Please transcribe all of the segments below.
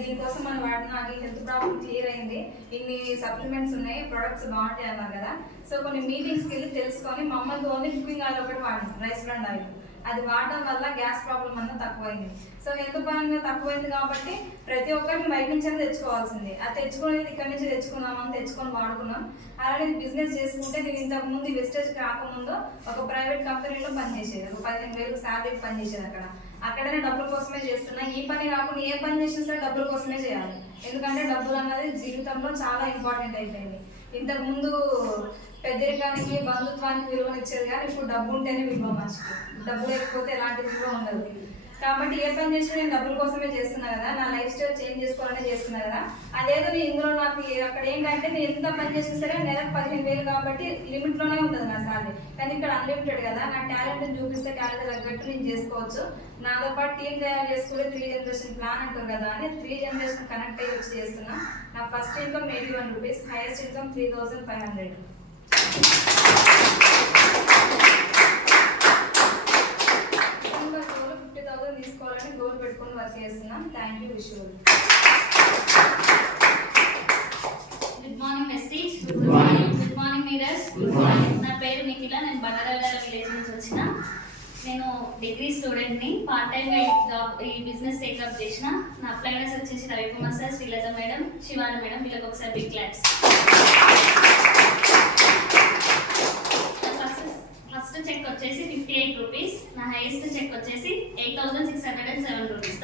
దీనికోసం మనం వాడిన నాకు హెల్త్ ప్రాబ్లం క్లియర్ అయింది. ఇన్ని సప్లిమెంట్స్ ఉన్నాయి, ప్రొడక్ట్స్ బాగుంటాయి అన్నారు కదా. సో కొన్ని మీటింగ్స్కి వెళ్ళి తెలుసుకొని మమ్మల్ని ఓన్లీ కుకింగ్ ఆయిల్ ఒకటి వాడినాం, రైస్ బ్రాండ్ ఆయిల్. అది వాడటం వల్ల గ్యాస్ ప్రాబ్లం అన్న తక్కువైంది. సో హెల్త్ పరంగా తక్కువైంది కాబట్టి ప్రతి ఒక్కరిని బయట నుంచి తెచ్చుకోవాల్సింది. అది తెచ్చుకునేది ఇక్కడ నుంచి తెచ్చుకొని వాడుకున్నాం. అలాగే బిజినెస్ చేసుకుంటే నేను ఇంతకు ముందు వెస్టేజ్ రాకముందు ఒక ప్రైవేట్ కంపెనీలో పనిచేసేది, ఒక 15,000 శాలరీ పనిచేసేది. అక్కడనే డబ్బుల కోసమే చేస్తున్నా. ఈ పని కాకుండా ఏ పని చేసినా సరే డబ్బుల కోసమే చేయాలి. ఎందుకంటే డబ్బులు అన్నది జీవితంలో చాలా ఇంపార్టెంట్ అయిపోయింది. ఇంతకు ముందు పెద్దరికానికి బంధుత్వానికి విలువనిచ్చేది, కానీ ఇప్పుడు డబ్బు ఉంటేనే విలువ మనిషికి. డబ్బు లేకపోతే ఎలాంటి విలువ ఉండదు. కాబట్టి ఏ పని చేసినా నేను డబ్బుల కోసమే చేస్తున్నా కదా, నా లైఫ్ స్టైల్ చేంజ్ చేసుకోవాలని చేస్తున్నా కదా. అదేదో నేను ఇందులో నాకు అక్కడ ఏంటంటే నేను ఎంత పని చేసినా సరే నెలకు 15,000 కాబట్టి లిమిట్లోనే ఉంటుంది నా సాలరీ. కానీ ఇక్కడ అన్లిమిటెడ్ కదా, నా టాలెంట్ని చూపిస్తే టాలెంట్ తగ్గట్టు నేను చేసుకోవచ్చు. నాతో పాటు టీం తయారు చేసుకుని 3 జనరేషన్ ప్లాన్ అంటారు కదా అని 3 జనరేషన్ కనెక్ట్ అయ్యి వచ్చి చేస్తున్నా. నా first income 81 rupees, highest income 3,500. తీసుకోవాలని గోల్ పెట్టుకొని వర్క్ చేస్తున్నాం. Thank you. Wish you. Good morning మెస్టీజ్. Good morning leaders. నా పేరు నిఖిల. నేను బండారాల విలేజ్ నుంచి వచ్చిన. నేను డిగ్రీ స్టూడెంట్ని. పార్ట్ టైంగా ఈ బిజినెస్ టేకప్ చేసిన. నా అప్లైనర్స్ వచ్చేసి Ravikumar sir, Srilatha madam, Shivani madam. వీళ్ళకి ఒకసారి బిగ్ క్లాప్స్. ఫస్ట్ చెక్ వచ్చేసి 58 రూపీస్. నా హైయెస్ట్ చెక్ వచ్చేసి 8,607 rupees.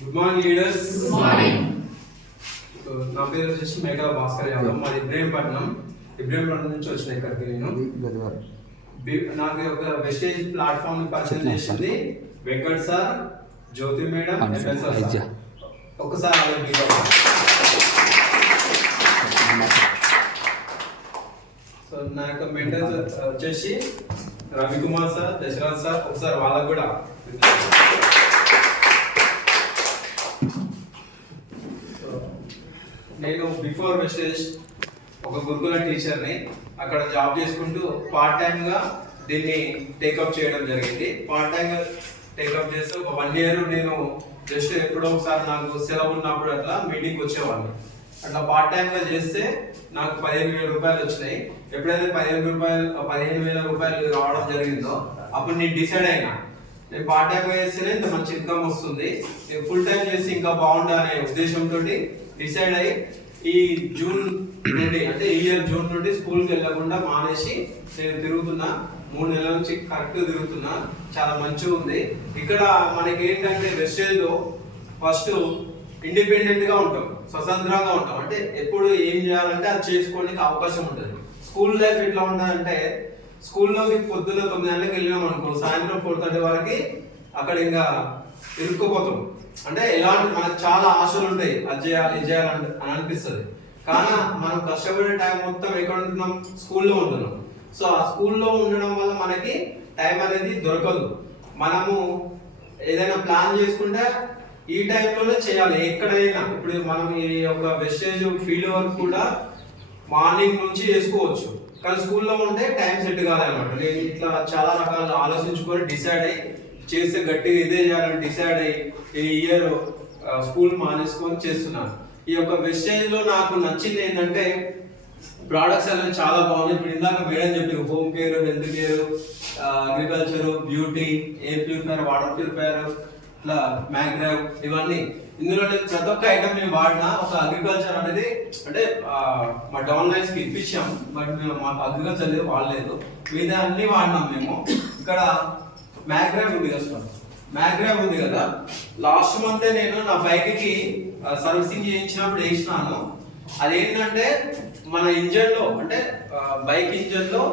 Good morning leaders. Good morning. నా పేరు వచ్చేసి మేఘా భాస్కర్ యాదవ్. మాది ఇబ్రహీంపట్నం నుంచి వచ్చిన ఇక్కడికి. నేను నాకు ఒక వెస్టేజ్ ప్లాట్ఫామ్ పరిచయం చేసింది వెంకట్ సార్, జ్యోతి మేడం, ఎంఎస్ సార్. ఒకసారి సో నా యొక్క మెంటర్స్ వచ్చేసి రవికుమార్ సార్, దశరథ్ సార్. ఒకసారి వాళ్ళకు కూడా నేను బిఫోర్ వెస్టేజ్ ఒక గురుకుల టీచర్ని. అక్కడ జాబ్ చేసుకుంటూ పార్ట్ టైంగా దీన్ని టేకప్ చేయడం జరిగింది. పార్ట్ టైంగా టేకప్ చేస్తే ఒక 1 year నేను జస్ట్ ఎప్పుడో ఒకసారి నాకు సెలవు ఉన్నప్పుడు అట్లా మీటింగ్కి వచ్చేవాడిని. అట్లా పార్ట్ టైంగా చేస్తే నాకు 15,000 రూపాయలు వచ్చినాయి. ఎప్పుడైతే 15,000 రూపాయలు రావడం జరిగిందో అప్పుడు నేను డిసైడ్ అయినా, నేను పార్ట్ టైంగా చేస్తేనే ఇంత మంచి ఇన్కమ్ వస్తుంది, నేను ఫుల్ టైం చేసి ఇంకా బాగుండాలనే ఉద్దేశంతో డిసైడ్ అయ్యి ఈ జూన్ నుండి, అంటే ఈ ఇయర్ జూన్ నుండి స్కూల్కి వెళ్ళకుండా మానేసి నేను తిరుగుతున్నా. 3 నెలల నుంచి కరెక్ట్ తిరుగుతున్నా. చాలా మంచిగా ఉంది. ఇక్కడ మనకి ఏంటంటే వెస్టేజ్లో ఫస్ట్ ఇండిపెండెంట్ గా ఉంటాం, స్వతంత్రంగా ఉంటాం. అంటే ఎప్పుడు ఏం చేయాలంటే అది చేసుకోవడానికి అవకాశం ఉంటుంది. స్కూల్ లైఫ్ ఎట్లా ఉంటుందంటే స్కూల్లోకి పొద్దున్న 9 గంటలకు వెళ్ళినాం అనుకో, సాయంత్రం 4:30 వరకు అక్కడ ఇంకా ఇరుక్కుపోతాం. అంటే ఎలాంటి మనకు చాలా ఆశలు ఉంటాయి, అది చేయాలి ఇది చేయాలి అని అనిపిస్తుంది. కానీ మనం కష్టపడే టైం మొత్తం ఎక్కడ ఉంటున్నాం, స్కూల్లో ఉంటున్నాం. సో ఆ స్కూల్లో ఉండడం వల్ల మనకి టైం అనేది దొరకదు. మనము ఏదైనా ప్లాన్ చేసుకుంటే ఈ టైంలోనే చేయాలి ఎక్కడైనా. ఇప్పుడు మనం ఈ యొక్క వెస్టేజ్ ఫీల్డ్ వర్క్ కూడా మార్నింగ్ నుంచి చేసుకోవచ్చు, కానీ స్కూల్లో ఉంటే టైం సెట్ కాదనమాట. నేను ఇట్లా చాలా రకాలు ఆలోచించుకొని డిసైడ్ అయ్యి చేస్తే గట్టిగా ఇదే చేయాలని డిసైడ్ అయ్యి ఈ ఇయర్ స్కూల్ మానేసుకొని చేస్తున్నాను. ఈ యొక్క వెస్టేజ్లో నాకు నచ్చింది ఏంటంటే ప్రోడక్ట్స్ అనేవి చాలా బాగున్నాయి. ఇప్పుడు ఇందాక మేడం చెప్పి home care, health care, agriculture, beauty, air purifier, water purifier, ఇట్లా మ్యాగ్రావ్, ఇవన్నీ ఇందులో ప్రతి ఒక్క ఐటమ్ మేము వాడినా. ఒక అగ్రికల్చర్ అనేది అంటే మా డౌన్ లైన్స్ కి ఇప్పించాం, బట్ మేము మాకు అగ్రికల్చర్ లేదు, వాడలేదు. మిగతా అన్ని వాడినాం మేము. ఇక్కడ మ్యాగ్రావ్ ఉంది కదా, లాస్ట్ మంత్ నేను నా బైక్కి సర్వీసింగ్ చేయించినప్పుడు వేసినాను. అదేంటంటే మన ఇంజన్ లో, అంటే బైక్ ఇంజన్ లో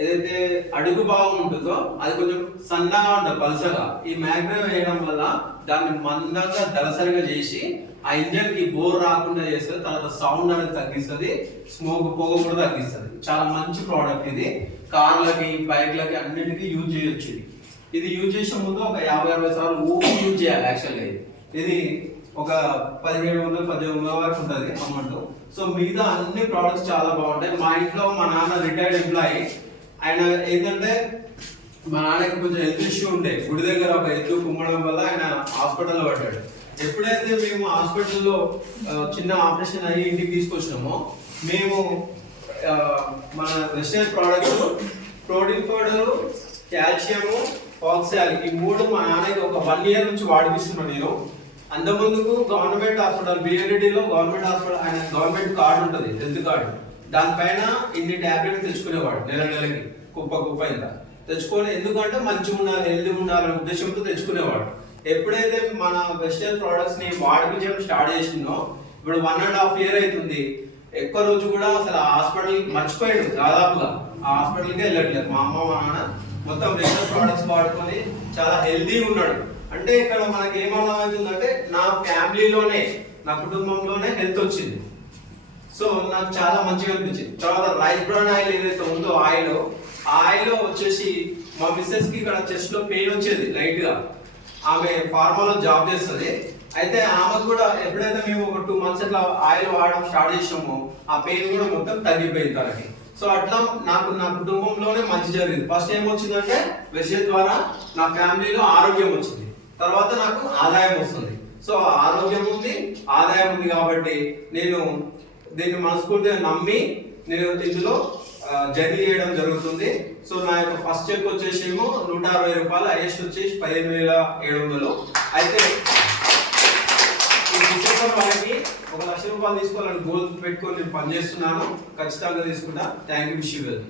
ఏదైతే అడుగు భాగం ఉంటుందో అది కొంచెం సన్నగా ఉంటుంది, పలసగా. ఈ మ్యాగ్రేవ్ వేయడం వల్ల దాన్ని మందంగా దళసరిగా చేసి ఆ ఇంజన్ కి బోర్ రాకుండా చేస్తుంది. తర్వాత సౌండ్ అనేది తగ్గిస్తుంది, స్మోక్ పొగ కూడా తగ్గిస్తుంది. చాలా మంచి ప్రోడక్ట్ ఇది. కార్లకి, బైక్లకి అన్నిటికీ యూజ్ చేయొచ్చు. ఇది యూజ్ చేసే ముందు ఒక 50-60 సార్లు ఊపి యూజ్ చేయాలి. యాక్చువల్గా ఇది ఒక 1700-1800 వరకు ఉంటుంది అమౌంట్. సో మిగతా అన్ని ప్రోడక్ట్స్ చాలా బాగుంటాయి. మా ఇంట్లో మా నాన్న రిటైర్డ్ ఎంప్లాయీ. ఆయన ఏంటంటే మా నాన్నకి కొంచెం హెల్త్ ఇష్యూ ఉండే, గుడి దగ్గర ఒక ఎద్దు కుమ్మడం వల్ల ఆయన హాస్పిటల్లో పడ్డాడు. ఎప్పుడైతే మేము హాస్పిటల్లో చిన్న ఆపరేషన్ అయ్యి ఇంటికి తీసుకొచ్చినామో మేము మన western products, protein powder, calcium, ఆక్సాల్, ఈ మూడు మా నాన్నకి ఒక 1 year నుంచి వాడిపిస్తున్నాను నేను. అంతకుముందుకు గవర్నమెంట్ హాస్పిటల్ బిఎల్డిలో గవర్నమెంట్ హాస్పిటల్ ఆయన గవర్నమెంట్ కార్డు ఉంటుంది, హెల్త్ కార్డు, దానిపైన ఇన్ని టాబ్లెట్ తెచ్చుకునేవాడు నెలకి కుప్ప ఇంత తెచ్చుకొని, ఎందుకంటే మంచిగా ఉండాలి హెల్తీ ఉండాలనే ఉద్దేశంతో తెచ్చుకునేవాడు. ఎప్పుడైతే మన వెస్టర్న్ ప్రోడక్ట్స్ ని వాడిపించడం స్టార్ట్ చేసిందో ఇప్పుడు 1.5 year అవుతుంది. ఎక్కువ రోజు కూడా అసలు హాస్పిటల్ మర్చిపోయాడు, దాదాపుగా ఆ హాస్పిటల్కే వెళ్ళట్లేదు. మా అమ్మ మా నాన్న మొత్తం వెస్టర్న్ ప్రోడక్ట్స్ వాడుకొని చాలా హెల్తీగా ఉన్నాడు. అంటే ఇక్కడ మనకి ఏమర్థమవుతుందంటే నా ఫ్యామిలీలోనే, నా కుటుంబంలోనే హెల్త్ వచ్చింది. సో నాకు చాలా మంచిగా అనిపించింది. తర్వాత రైస్ బ్రాన్ ఆయిల్ ఏదైతే ఉందో ఆయిల్ వచ్చేసి మా మిస్సెస్ కి ఇక్కడ చెస్ట్ లో పెయిన్ వచ్చేది లైట్ గా. ఆమె ఫార్మాలో జాబ్ చేస్తుంది. అయితే ఆమెకు కూడా ఎప్పుడైతే మేము ఒక 2 months అట్లా ఆయిల్ వాడడం స్టార్ట్ చేసామో ఆ పెయిన్ కూడా మొత్తం తగ్గిపోయింది తనకి. సో అట్లా నాకు నా కుటుంబంలోనే మంచి జరిగింది. ఫస్ట్ ఏం వచ్చిందంటే వెస్టర్న్ ద్వారా నా ఫ్యామిలీలో ఆరోగ్యం వచ్చింది, తర్వాత నాకు ఆదాయం వస్తుంది. సో ఆరోగ్యం ఉంది, ఆదాయం ఉంది కాబట్టి నేను దీన్ని మనస్ఫూర్తిగా నమ్మి నేను ఇందులో జర్నీ చేయడం జరుగుతుంది. సో నా యొక్క ఫస్ట్ చెక్ వచ్చేసేమో 160 రూపాయలు, హైయెస్ట్ వచ్చేసి 15,700. అయితే ఈ డిసెంబర్ వరకు 1 లక్ష రూపాయలు తీసుకోవాలని గోల్ పెట్టుకొని నేను పనిచేస్తున్నాను. ఖచ్చితంగా తీసుకుంటా. Thank you. Wish you well.